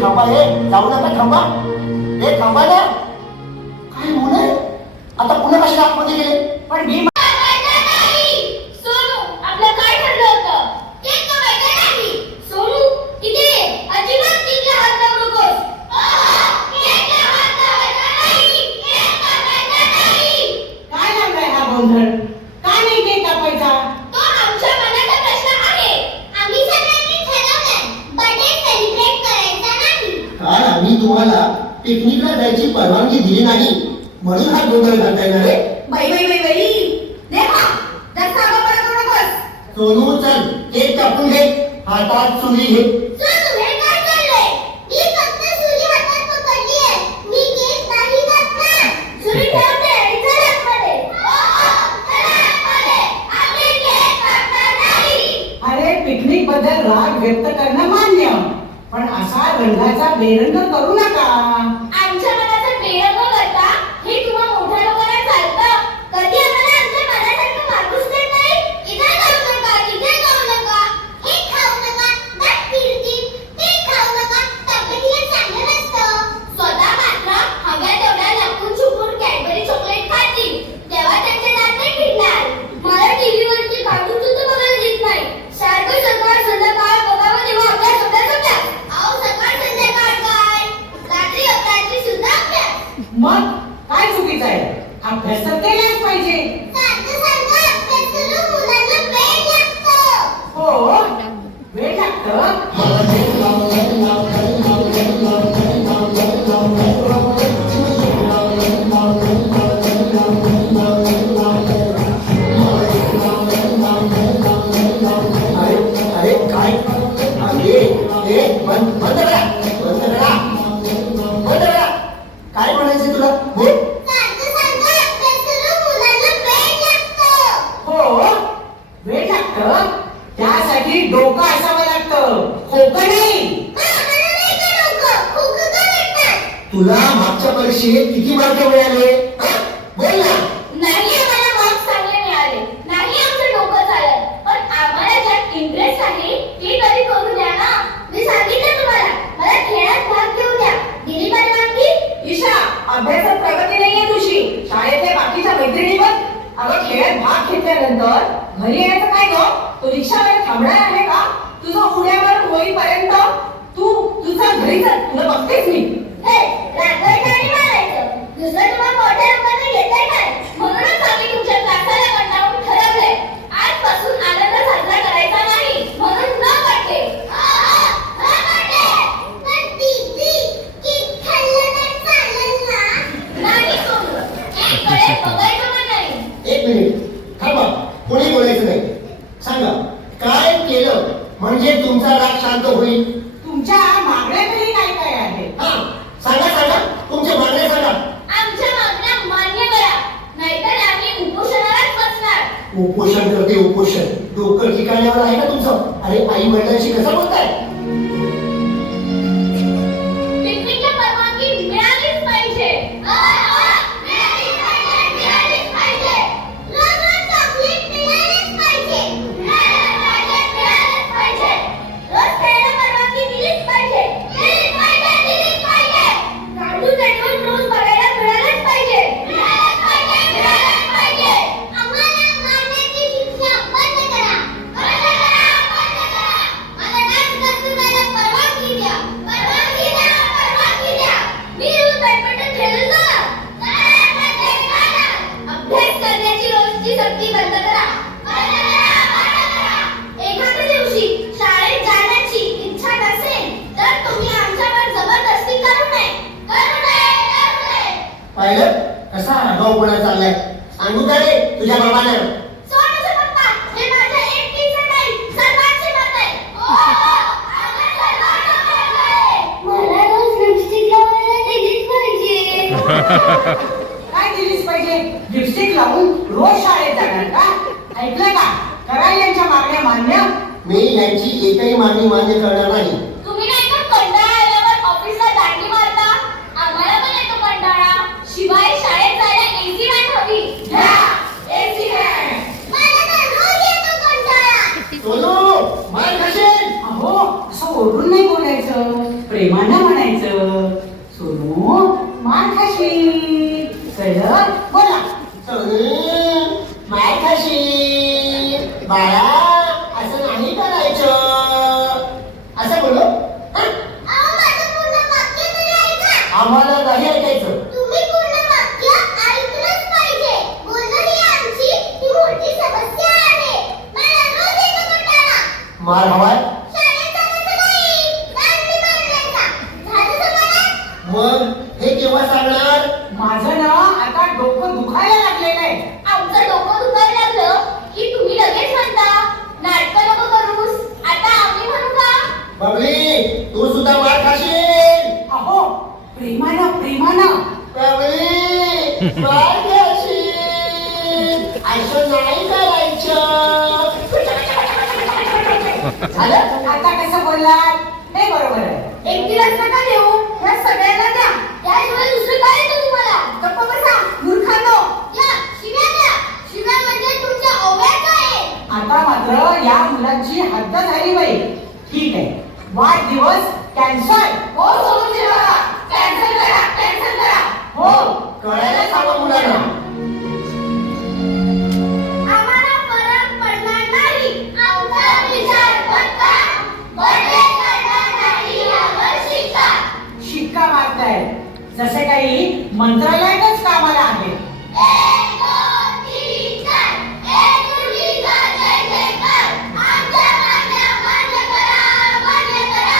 थांबा हे जाऊ नका थांबा हे थांबा ना काय मुलं आता पुन्हा कशी आतमध्ये गेले पण मी तुम्हाला पिकनिकला जायची परवानगी दिली नाही म्हणून हा गोंधळ घालता येणार रे बाई बाई बाई बाई देवा जास्त आगा पडा करू नकोस सोनू चल केक कापून घे हातात सुरी घे सोनू हे काय चाललंय मी फक्त सुरी हातात पकडली आहे मी केक नाही कापणार सुरी ठेवते चल आतमध्ये आम्ही केक कापणार नाही अरे पिकनिक बद्दल राग व्यक्त करणं मान्य पण असा रंगाचा बेरंग करू नका आमच्या मनाचा बेरंग करता हे तुम्हा मोठ्या लोकांना चालतं कधी आम्हाला आमच्या मनासारखं माणूस देत नाही इथे जाऊ नका तिथे जाऊ नका हे खाऊ नका दात किरकिर ते खाऊ नका तब्येतीला चांगलं मग काय चुकीचं आहे? अभ्यास तर केलाच पाहिजे. सारखं सारखं अभ्यास करून मुलांना वेळ लागतो. हो, वेळ लागतं. अरे काय बंद करा बंद करा बंद करा. काय म्हणायचं तुला बोल. सारखं सारखं अभ्यास करून मुलांना वेळ लागतो. हो, वेळ लागतं. त्यासाठी डोकं असावं लागतं, खोकं नाही. आम्हाला नाही का डोकं? खोकं का लागतात? तुला मागच्या परीक्षेत किती मार्क मिळाले हा? बोल ना. नाही आम्हाला मार्क्स चांगले मिळाले, नाही आमचं डोकं चालत, पण आम्हाला ज्यात इंटरेस्ट आहे ते तरी करू द्या ना. मी सांगितलं तुम्हाला, मला खेळात भाग घेऊ द्या. दिली परवानगी? ईशा, अभ्यासात प्रगती नाहीये तुझी. शाळेतल्या बाकीच्या मैत्रिणी बघ. अगं खेळात भाग घेतल्यानंतर घरी यायचं काय ग? तो रिक्षावर थांबणार आहे का? तुझं उड्यावर होईपर्यंत तुझं घरी चल, तुला बघतेच मी. हे, रागायचं आणि मारायचं. दुसरं तुम्हाला मोठ्या लोकांना येतंय काय? म्हणूनच आम्ही तुमच्या क्लासाला कंटाळून ठरवलंय. आजपासून आनंद साजरा करायचा नाही, म्हणून न करते. पण दीदी, केक खाल्लं तर चालेल ना? नाही सोनू, केककडे बघायचं पण नाही. एक मिनिट थांबा. कोणी बोलायचं नाही. सांगा काय केलं म्हणजे तुमचा राग शांत होईल. तुमच्या मागण्या तरी काय काय आहे? हा सांगा सांगा तुमच्या मागण्या सांगा. आमच्या मागण्या मान्य करा, नाहीतर आम्ही उपोषणालाच बसणार. उपोषण करते उपोषण. डोकं ठिकाण्यावर आहे का तुमचं? अरे आई वडिलांशी कसं बोलताय? पिकनिकची परवानगी मिळालीच पाहिजे. मिळालीच पाहिजे. रोज रोज चॉकलेट मिळालीच पाहिजे. मिळालीच पाहिजे. रोज खायला परवानगी दिलीच पाहिजे. दिलीच पाहिजे. कार्टून नेटवर्क रोज बघायला मिळालंच पाहिजे. मिळालंच पाहिजे. आम्हाला मारण्याची शिक्षा बंद करा. बंद करा. मला डान्स करायला परवानगी द्या. परवानगी द्या. मी रोज बॅडमिंटन खेळेल ना. अभ्यास करण्याची रोजची सक्ती बंद करा. एखाद्या दिवशी शाळेत जाण्याची इच्छा नसेल तर तुम्ही आमच्यावर जबरदस्ती करू नये. पाहिलं कसा आगाऊपणा चाललाय. सांगू का रे तुझ्या बाबांना? सोनूचे पप्पा, हे माझ्या एकटीचं नाही, सर्वांचे मत आहे. आम्ही सर्वांचं मत आहे. मला रोज लिपस्टिक लावायला दिलीच पाहिजे. काय दिलीच पाहिजे? लिपस्टिक लावून रोज शाळेत जाणार का? ऐकलं का? करायला यांच्या मागण्या मान्य. मी यांची एकही मागणी मान्य करणार नाही. तुम्ही नाही का कंटाळा आल्यावर ऑफिसला दांडी मारता? आम्हाला पण येतो कंटाळा. शिवाय शाळेत जायला एसी व्हॅन हवी. AC van. मला तर रोज येतो कंटाळा. सोनू मार खाशील. अहो, असं ओरडून नाही बोलायचं, प्रेमानं म्हणायचं. सोनू, मार खाशील. कळलं? बोला. सोनू मार खाशील. बाळा असं नाही करायचं. असं बोलो. अहो, माझं पूर्ण वाक्य तरी ऐका. आम्हाला नाही ऐकायचं. तुम्ही पूर्ण वाक्य ऐकलंच पाहिजे. बोलणं ही आमची ही मोठी समस्या आहे. मला रोज येतो कंटाळा. मार हवाय. शाळेत जाण्याचं नाही, दांडी मारण्याचा. झालं समाधान? मग हे केव्हा सांगणार? माझं ना आता डोकं दुखायला लागलेलं आहे. आमचं डोकं दुखायला लागलं की तुम्ही लगेच म्हणता नाटकं नको करूस. आता आम्ही म्हणू का? बबली तू सुद्धा मार खाशील. अहो, प्रेमानं प्रेमानं. बबली मार खाशील. असं नाही करायचं. झालं? आता कसं बोललात? हे बरोबर आहे. एक दिवस नका देऊ, ह्या सगळ्यांना द्या. त्याशिवाय दुसरं काय येतं तुम्हाला? गप्प बसा मूर्खांनो. या शिव्या द्या. शिव्या म्हणजे तुमच्या ओव्याचं आहे. आता मात्र या मुलांची हद्द झाली बाई. ठीक आहे, वाढदिवस कॅन्सल. हो सोनूचे बाबा, कॅन्सल करा. हो. कळायला सांगा मुलांना. आम्हाला फरक पडणार नाही. आमचा विचार पक्का. बदल करणार नाही यावर शिक्का. शिक्का मारताय. जसे काही मंत्रालयातच कामाला आहे. एक, दोन, तीन, चार. एक मुलगीचा जय जयकार. आमच्या मागण्या मान्य करा, मान्य करा.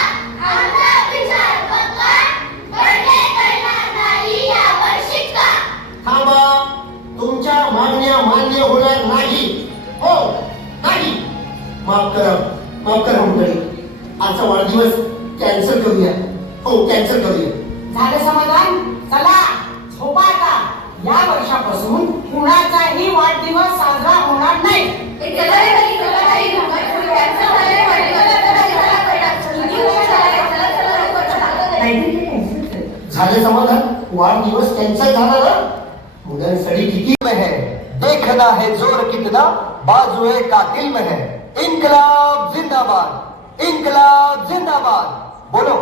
आमचा विचार पक्का. बंडे करणार नाही यावर शिक्का. थांबा, तुमच्या मागण्या मान्य होणार नाही. हो, नाही. माफ करा मंडळी. आजचा वाढदिवस कॅन्सल करूया. हो, कॅन्सल करूया. झालं समाधान? चला झोपा आता. या वर्षापासून कुणाचाही वाढदिवस साजरा होणार नाही. झाले समाधान? वाढदिवस कॅन्सल झाला ना? मुलांसाठी किती में है, देखना है जोर कितना बाजुए कातिल में है. इनकलाब जिंदाबाद, इनकलाब जिंदाबाद. बोलो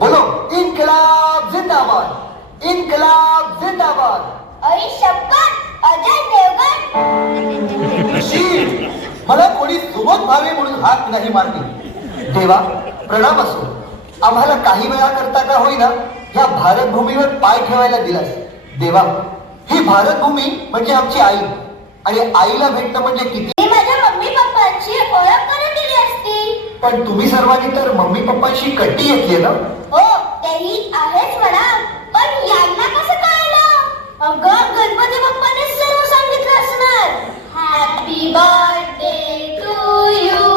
बोलो, इनकलाब जिंदाबाद, इनकलाब जिंदाबाद. आई शपथ, अजय देवगण. नशीब मला कोणी सुबोध भावे म्हणून हाक नाही मारली. देवा प्रणाम असो. आम्हाला काही वेळा करता का होईना या भारत भूमीवर पाय ठेवायला दिलास. देवा, ही भारत भूमी म्हणजे आमची आई, आणि आईला भेटणं म्हणजे किती. मी माझ्या मम्मी पप्पांची ओळख करून दिली असती. पण तुम्ही सर्वांनी तर मम्मी पप्पांशी कट्टी घेतली ना. हो, तेही आहेच म्हणा. पण यांना कसं कळलं? अगं, गणपती बाप्पाने सर्व सांगितलं असणार. Happy birthday to you,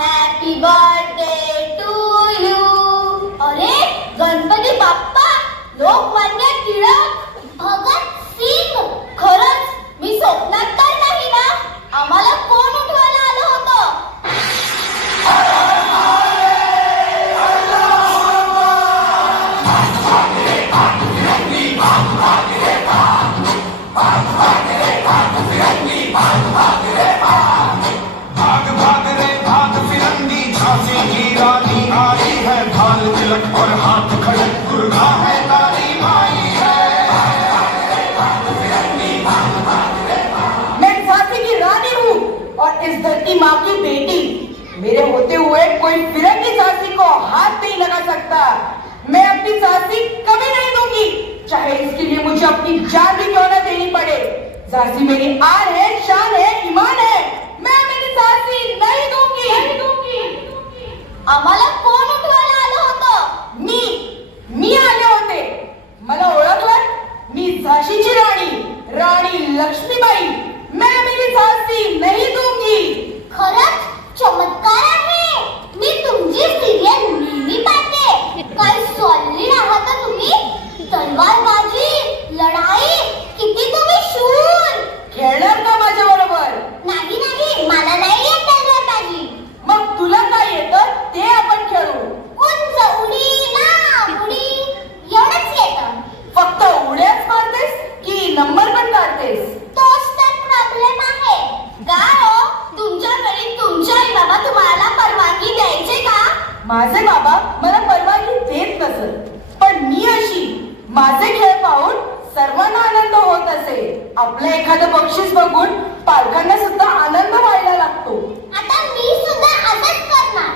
happy birthday to you. अरे, गणपती बाप्पा, लोकमान्य टिळक, भगत सिंग. खरंच मी स्वप्नात तर नाही ना? आम्हाला कोण उठवायला आलं होतं? भाग भाग रे भाग फिरंगी, झांसी की रानी आई है. ढाल तिलक और हाथ खड़क, दुर्गा है तारी माई है. मैं झांसी की रानी हूँ और इस धरती माँ की बेटी. मेरे होते हुए कोई फिरंगी झांसी को हाथ नहीं लगा सकता. मैं अपनी झांसी कभी नहीं दूंगी, चाहे इसके लिए मुझे अपनी जान भी क्यों न देनी पड़े. झांसी मेरी आन है, शान है, ईमान है. मैं मेरी झांसी नहीं दूंगी. आम्हाला कोण उठवायला आलं होतं? मी आले होते. मला ओळखलं? मी झाशीची राणी, राणी लक्ष्मीबाई. मैं मेरी झांसी नहीं दूंगी. खरंच चमत्कार आहे. मी तुमची सिरियल नेहमी पाहते. काय सॉलिड आहात हं तुम्ही. तलवारबाजी, लढाई, किती तुम्ही शूर. खेळणार का माझ्या बरोबर? नाही नाही, मला नाही येत तलवारबाजी. मग तुला काय येतं ते आपण खेळू. उंच उडी, लांब उडी, एवढंच येतं. फक्त उड्याच मारतेस की नंबर पण काढतेस? तोच तर प्रॉब्लेम आहे. काय हो, तुमच्या घरी तुमचे आई बाबा तुम्हाला परवानगी द्यायचे का? माझे बाबा मला परवानगी देत नसत, पण मी अशी. माझे खेळ पाहून सर्वांना आनंद होत असे. आपलं एखादं बक्षीस बघून पालकांना सुद्धा आनंद व्हायला लागतो. आता मी सुद्धा असंच करणार.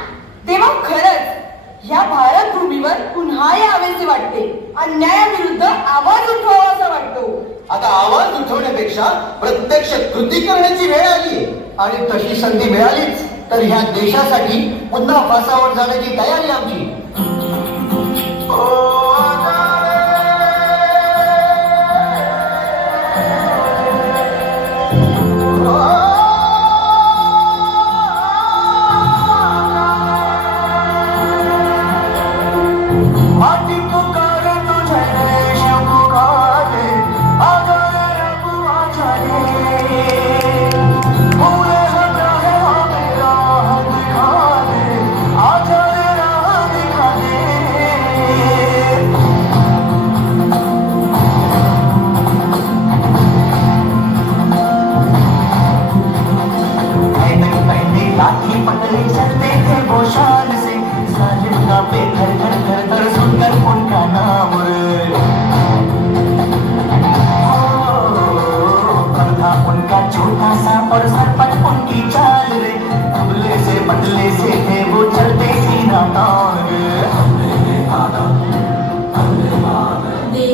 तेव्हा खरंच ह्या भारत भूमीवर पुन्हा यावेसे वाटते. अन्यायाविरुद्ध आवाज उठवावासा वाटतो. आता आवाज उठवण्यापेक्षा प्रत्यक्ष कृती करण्याची वेळ आली, आणि तशी संधी मिळालीच तर ह्या देशासाठी पुन्हा फासावर जाण्याची तयारी आमची.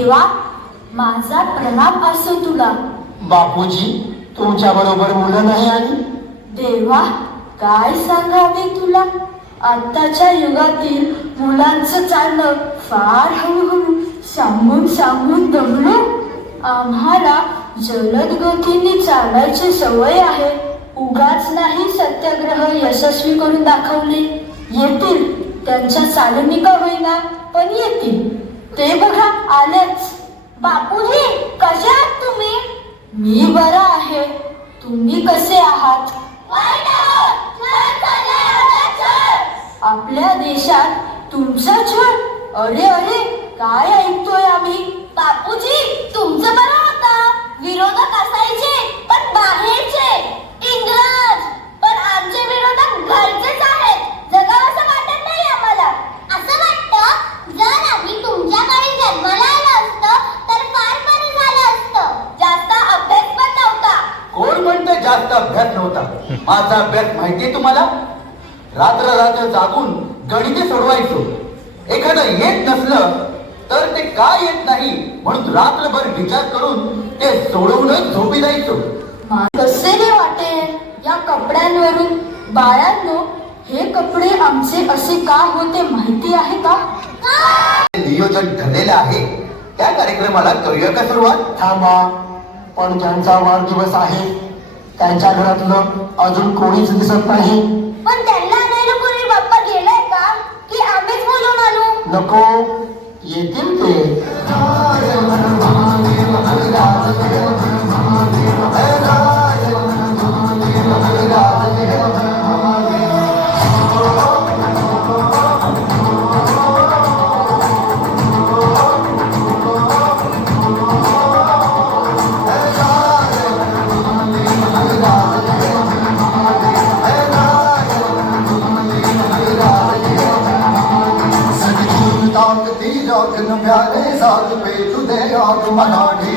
देवा माझा प्रणाम असो तुला. बापूजी तुमच्या बरोबर मुलं नाही आली? देवा काय सांगावे तुला, आताच्या युगातील मुलांचं चालणं फार हळूहळू, सांगून सांगून दमलो. आम्हाला जलद गतीने चालायची सवय आहे. उगाच नाही सत्याग्रह यशस्वी करून दाखवले. येतील त्यांच्या चालणी का होईना पण येतील. ते बघा आलेच. बापूजी कसे आहात तुम्ही? मी बरा आहे. तुम्ही कसे आहात? आपल्या देशात तुमचा छळ? अरे अरे काय ऐकतोय आम्ही. बापूजी तुमचं बरं होता. विरोधक असायचे पण बाहेरचे, इंग्रज. पण आमचे विरोधक घरचेच आहेत. जगावंसं वाटत नाही आम्हाला. असं वाटतं जर आम्ही तुमच्या काळी जन्माला आलो असतो तर फार बरं झालं असतं. जास्त अभ्यास पण नव्हता. कोण म्हणतं जास्त अभ्यास नव्हता? माझा अभ्यास माहितीये तुम्हाला? रात्र रात्र जागून गणिते सोडवायचो. एखादं येत नसलं तर ते काय येत नाही म्हणून रात्रभर विचार करून ते सोडवूनच झोपी जायचो. कसे नाही वाटेल या कपड्यांवरून. बाळांनो हे कपडे आमचे असे का होते माहिती आहे का? नियोजन ठरलेलं आहे. त्या कार्यक्रमाला करूया का सुरुवात? थांबा, पण ज्यांचा वाढदिवस आहे त्यांच्या घरातलं अजून कोणीच दिसत नाही. पण त्यांना आणायला कोणी बाप्पा गेलाय का की आम्हीच बोलून आणू? नको, येतील ते. प्यारे साथ पे तुझे याद मनाठी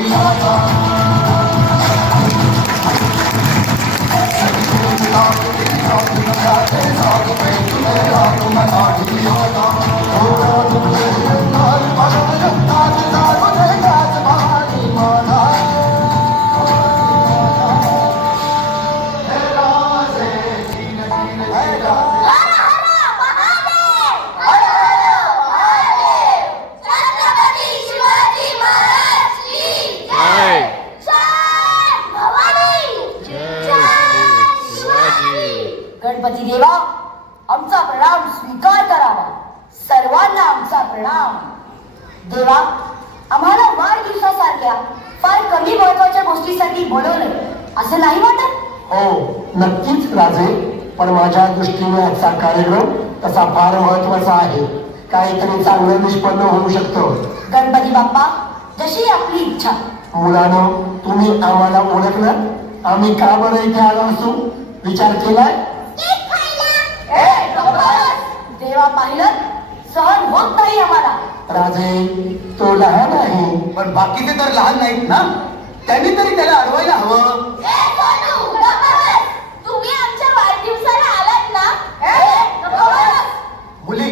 गणपती देवा आमचा प्रणाम स्वीकार करावा. सर्वांना आमचा प्रणाम. देवा आम्हाला वाढदिवसासारख्या फार कमी महत्वाच्या गोष्टीसाठी बोलवलं असं नाही वाटत? हो नक्कीच राजे, पण माझ्या दृष्टीने आजचा कार्यक्रम तसा फार महत्वाचा आहे. काहीतरी चांगलं निष्पन्न होऊ शकतं. गणपती बाप्पा जशी आपली इच्छा. मुलांनो तुम्ही आम्हाला ओळखलं? आम्ही का बरं इथे आलो असू विचार केलाय? देवा पाहिलं सहन होत नाही आम्हाला. राजे तो लहान आहे. पण बाकीचे तर लहान नाहीत ना, त्यांनी तरी त्याला अडवायला हवं. तुम्ही आमच्या वाढदिवसाला आलात ना? मुली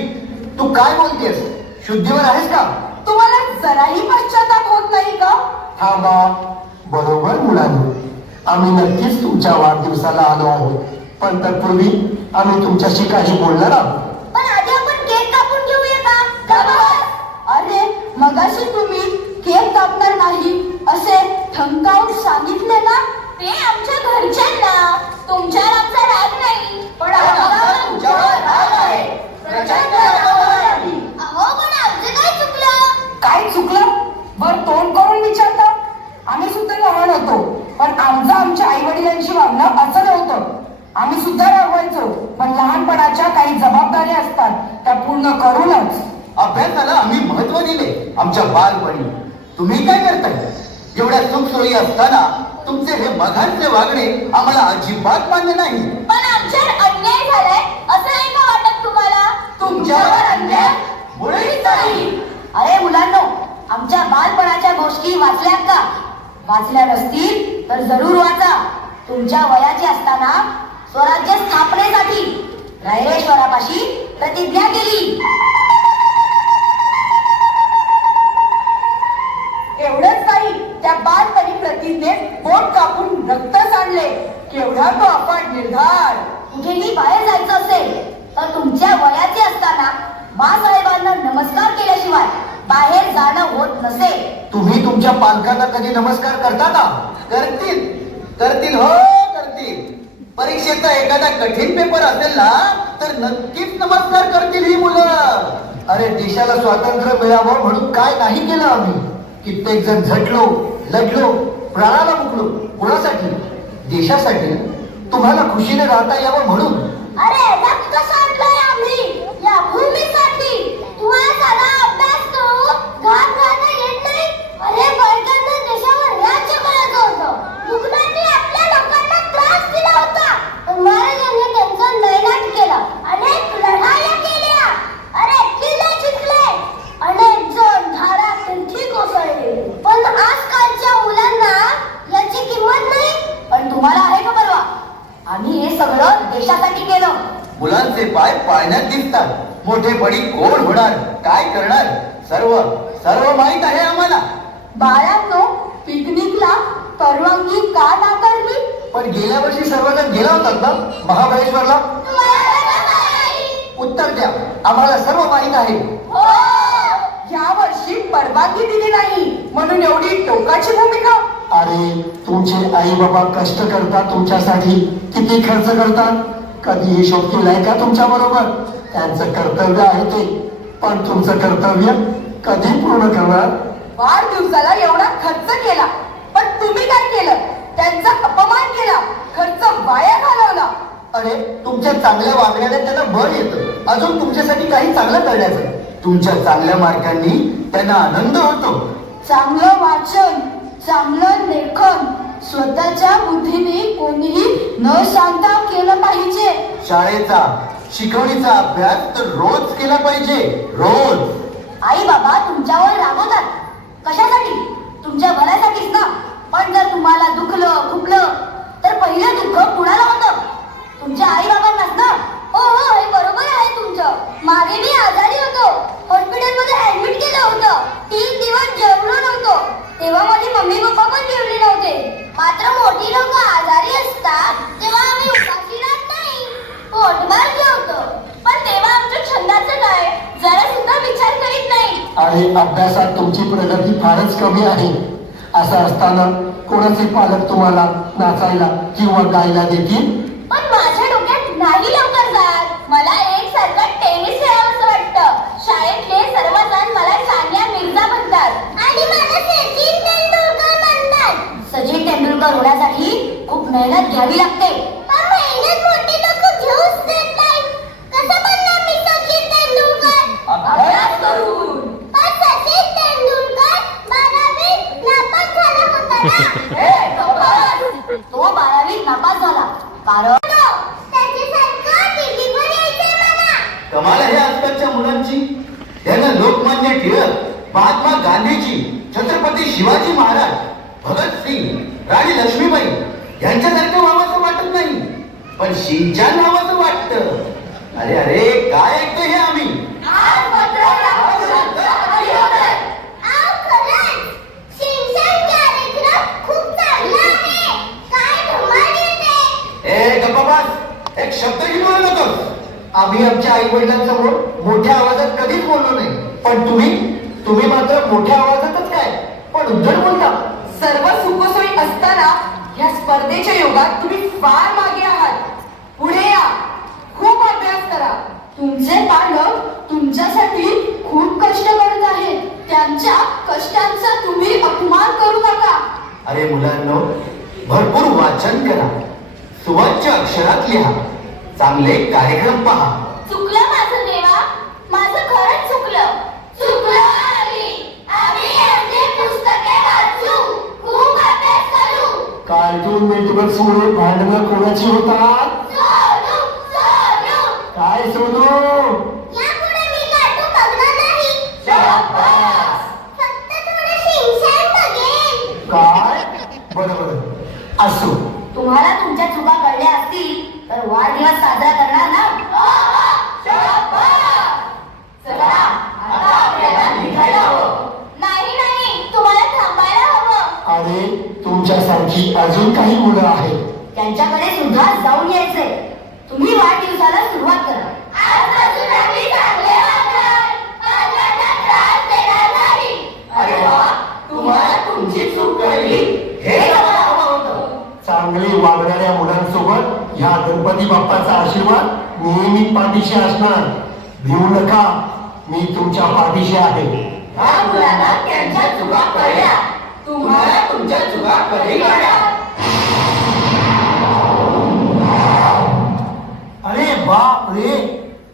तू काय बोलतेस? शुद्धीवर आहेस का? तुम्हाला जराही पश्चाताप होत नाही का? थांबा, बरोबर मुलांनो, आम्ही नक्कीच तुमच्या वाढदिवसाला आलो आहोत. पण तत्पूर्वी आम्ही तुमच्याशी काही बोलणार आहोत. पण आधी आपण केक कापून घेऊया का? अरे मगाशी तुम्ही केक कापणार नाही असे ठणकावून सांगितले ना. ते आमच्या घरच्यांना. तुमच्यावर आमचा राग नाही, पण आम्हाला तुमच्यावर राग आहे. प्रचंड रागावर आली. अहो पण आमचं काय चुकलं? काय चुकलं? बर तोंड करून विचारता. आम्ही सुद्धा लहान होतो, पण आमचं आमच्या आई वडिलांशी वागणं असं नव्हतं. आम्ही सुद्धा रागवायचो, पण लहानपणाच्या काही जबाबदाऱ्या असतात त्या पूर्ण करूनच. अभ्यासाला आम्ही महत्व दिले आमच्या बालपणी. तुम्ही काय करताय? एवढ्या सुखसोयी असताना तुमचे हे मघांचे वागणे आम्हाला अजिबात मान्य नाही. पण आमच्यावर अन्याय झालाय असं नाही का वाटत तुम्हाला? तुमच्यावर अन्याय मुळीच नाही. अरे मुलांनो आमच्या बालपणाच्या गोष्टी वाचल्यात का? वाचल्या नसतील तर जरूर वाचा. तुमच्या वयाचे असताना स्वराज्य स्थापनेसाठी रायरेश्वरापाशी प्रतिज्ञा केली. केवढा तो अफाट निर्धार. कुठेही बाहेर जायचं असेल तर तुमच्या वयाचे असताना बासाहेबांना नमस्कार केल्याशिवाय बाहेर जाणं होत नसेल. तुम्ही तुमच्या पालकांना कधी नमस्कार करता का? करतील करतील हो करतील. परीक्षेचा एखादा कठीण पेपर असेल ना तर नक्कीच नमस्कार करतील ही मुलं. अरे देशाला स्वातंत्र्य मिळावं म्हणून काय नाही केलं आम्ही. कित्येक जण झटलो लढलो प्राणाला मुकलो. कुणासाठी? देशासाठी. तुम्हाला खुशीने राहता यावं म्हणून. अरे रक्त सांडलंय आम्ही या भूमीसाठी. तुम्हाला साधा अभ्यास करून घाण घालता येत नाही. अरे बळकऱ्यांना देशावर राज्य करायचं होतं. मुघलांनी आपल्या लोकांना त्रास दिला होता पण महाराजांनी त्यांचा नैनाट केला. अनेक लढाया केल्या. अरे किल्ले जिंकले. अनेक जण धारा तिरछी कोसळले. पण आजकालच्या मुलांना याची किंमत नाही. पण तुम्हाला आहे का परवा? आम्ही हे सगळं देशासाठी केलं. मुलांचे पाय पाळण्यात दिसतात. मोठेपणी कोण होणार काय करणार सर्व सर्व माहित आहे आम्हाला. बाळांनो पिकनिकला परवानगी का नाकारली? पण गेल्या वर्षी सर्वजण गेला होतात ना महाबळेश्वरला? उत्तर द्या. आम्हाला सर्व माहित आहे. या वर्षी परवानगी दिली नाही म्हणून एवढी टोकाची भूमिका. अरे तुमचे आई बाबा कष्ट करतात तुमच्यासाठी. किती खर्च करतात. कधी हिशोब केलाय का तुमच्या बरोबर? त्यांचं कर्तव्य आहे ते. पण तुमचं कर्तव्य कधी पूर्ण करणार? वाढदिवसाला एवढा खर्च केला पण तुम्ही काय केलं? त्यांचा अपमान केला. खर्च वाया घालवला. अरे तुमच्या चांगल्या वागण्याने त्यांना बळ येतं अजून तुमच्यासाठी काही चांगलं करण्याचं. तुमच्या चांगल्या मार्गांनी त्यांना आनंद होतो. चांगलं वाचन चांगलं लेखन स्वतःच्या बुद्धीने कोणीही न सांगता केलं पाहिजे. शाळेचा शिकवणीचा अभ्यास तर रोज केला पाहिजे. रोज. आई बाबा तुमच्यावर रागवतात. कशासाठी? तुमच्या भल्यासाठीच ना. पण जर तुम्हाला दुखलं खुपलं तर पहिलं दुःख कुणाला होतं? तुमच्या आई बाबांनाच ना. हो हो हे बरोबर आहे तुमचं. मागे मी आजारी होतो. हॉस्पिटलमध्ये ऍडमिट केलं होतं. 3 दिवस जेवलो नव्हतो. तेव्हा माझी मम्मी पप्पा पण जेवले नव्हते. मात्र मोठी लोक आजारी असतात तेव्हा आम्ही उपाशी राहत नाही. पोटभर जेवतो. पण तेव्हा आमच्या छंदाचं काय जरा सुद्धा विचार करीत नाही. अरे अभ्यासात तुमची प्रगती फारच कमी आहे. असं असताना कोणाचे पालक तुम्हाला नाचायला किंवा गायला देतील? पण माझ्या डोक्यात नाही लवकर जात. मला एकसारखं टेनिस खेळावंसं वाटतं. शाळेतले सर्वजण मला सानिया मिर्झा म्हणतात आणि मला सचिन तेंडुलकर म्हणतात. सचिन तेंडुलकर होण्यासाठी खूप मेहनत घ्यावी लागते. पण मेहनत मोठी लोक घेऊच देत नाही. कसं बनणार मी सचिन तेंडुलकर? अभ्यास करून. पण सचिन तेंडुलकर 12वीत नापास झाला होता ना. हे गप्पा. तो 12वीत नापास झाला कारण त्याच्यासारखं दिल्लीवर यायचंय मला. कमाल आहे आजकालच्या मुलांची. त्यांना लोकमान्य टिळक महात्मा गांधीजी छत्रपती शिवाजी महाराज भगतसिंग राणी लक्ष्मीबाई यांच्यासारखं व्हावंसं वाटत नाही पण शिंचान व्हावंसं वाटतं. अरे अरे काय ऐकतो हे आम्ही. आज पत्राला आली होते. आव खरंच शिक्षण कार्यक्रम खूप चांगला आहे. काय धमाल येते. ए गप्पाबाज एक शब्दही बोलू नकोस. आम्ही आमच्या आई वडिलांसमोर मोठ्या आवाजात कधीच बोललो नाही. पण तुम्ही मात्र मोठ्या आवाजातच काय पण उद्धट बोलता. सर्व सुखसोयी असताना या स्पर्धेच्या युगात तुम्ही फार मागे आहात. पुढे या. खूप अभ्यास करा. तुमचे पालक तुमच्यासाठी खूप कष्ट करत आहेत. त्यांच्या कष्टांचा तुम्ही अपमान करू नका. अरे मुलांनो भरपूर वाचन करा. सुवाच्य अक्षरात लिहा. चांगले कार्यक्रम पहा. चुकलं माझं देवा. माझं खरंच चुकलं. चुकलं आम्ही यांची पुस्तके वाचू. खूप अभ्यास करू. कार्टून नेटवर्क समोर भांडणं कोणाची होतात? सोनू सोनू काय सोनू? यापुढे मी कार्टून बघणार नाही. फक्त थोडं शिंशान बघेन. काय? बरोबर असो. तुम्हाला तुमच्या चुका कळल्या असतील तर वाढदिवस साजरा करणार ना? चला आता आपल्याला निघायला हवं. नाही तुम्हाला थांबायला हवं. अरे तुमच्यासारखी अजून काही मुलं आहेत. त्यांच्याकडे सुद्धा जाऊन यायचंय. तुम्ही वाढदिवसाला सुरुवात करा. आजपासून आम्ही चांगले वागणार. पालकांना त्रास देणार नाही. अरे वा, तुम्हाला तुमची चूक कळली हे आम्हाला हवं होतं. चांगले वागणाऱ्या मुलांसोबत ह्या गणपती बाप्पाचा आशीर्वाद नेहमी पाठीशी असणार. भिवू नका, मी तुमच्या पाठीशी आहे. ह्या मुलांना त्यांच्या चुका कळल्या, तुम्हाला तुमच्या चुका कधी कळल्या? अरे बाप रे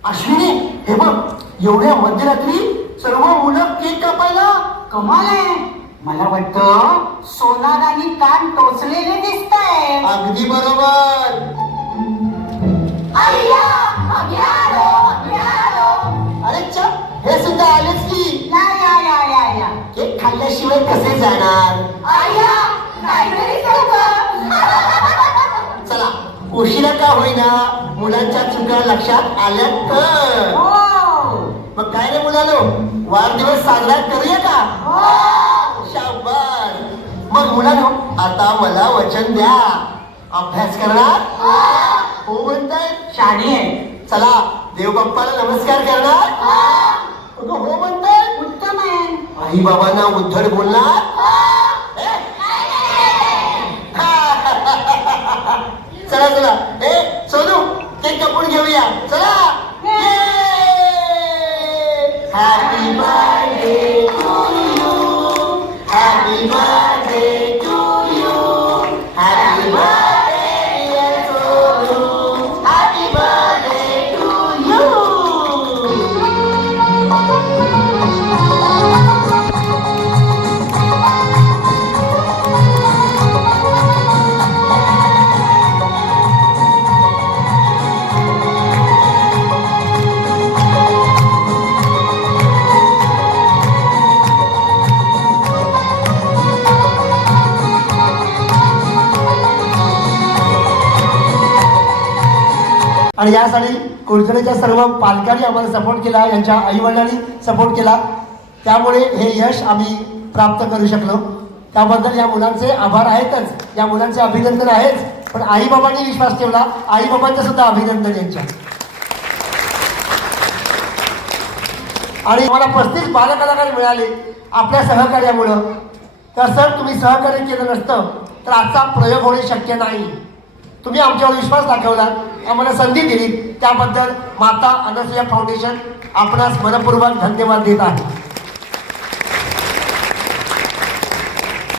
अश्विनी, हे बघ एवढ्या मध्यरात्री सर्व मुलं केक कापायला. कमाल आहे. मला वाटतं सोनाराने कान टोचलेले दिसताय. अगदी बरोबर. अय्या, आम्ही आलो, आम्ही आलो. अरे चा, हे सुद्धा आलेच की. या केक खाल्ल्याशिवाय कसे जाणार. अय्या, काहीतरी करू. चला उशिरा का होईना मुलांच्या चुका लक्षात आल्या तर. मग काय रे मुलांनो, वाढदिवस साजरा करूया का. शाबास. मग मुलांनो आता मला वचन द्या, अभ्यास करणार. हो म्हणताय. शाणी आहे. चला देव बाप्पाला नमस्कार करणार. अगं हो म्हणताय. उत्तम आहे. आई बाबांना उद्धट बोलणार. चला चला, ए सोनू केक कापून घेऊया. चला. Happy birthday to you, happy birthday to you, happy birthday dear Sonu, happy birthday to you. आणि यासाठी कुलकर्णीच्या सर्व पालकांनी आम्हाला सपोर्ट केला, यांच्या आईवडिलांनी सपोर्ट केला. त्यामुळे हे यश आम्ही प्राप्त करू शकलो. त्याबद्दल या मुलांचे आभार आहेतच, या मुलांचे अभिनंदन आहेच. पण आईबाबांनी विश्वास ठेवला, आईबाबांचं सुद्धा अभिनंदन यांच्या. आणि मला 35 बालकलाकार मिळाले आपल्या सहकार्यामुळं. तर सर तुम्ही सहकार्य केलं नसतं तर आजचा प्रयोग होणे शक्य नाही. तुम्ही आमच्यावर विश्वास दाखवला, आम्हाला संधी दिली, त्याबद्दल माता अनसुया फाउंडेशन आपणास मनपूर्वक धन्यवाद देत आहे.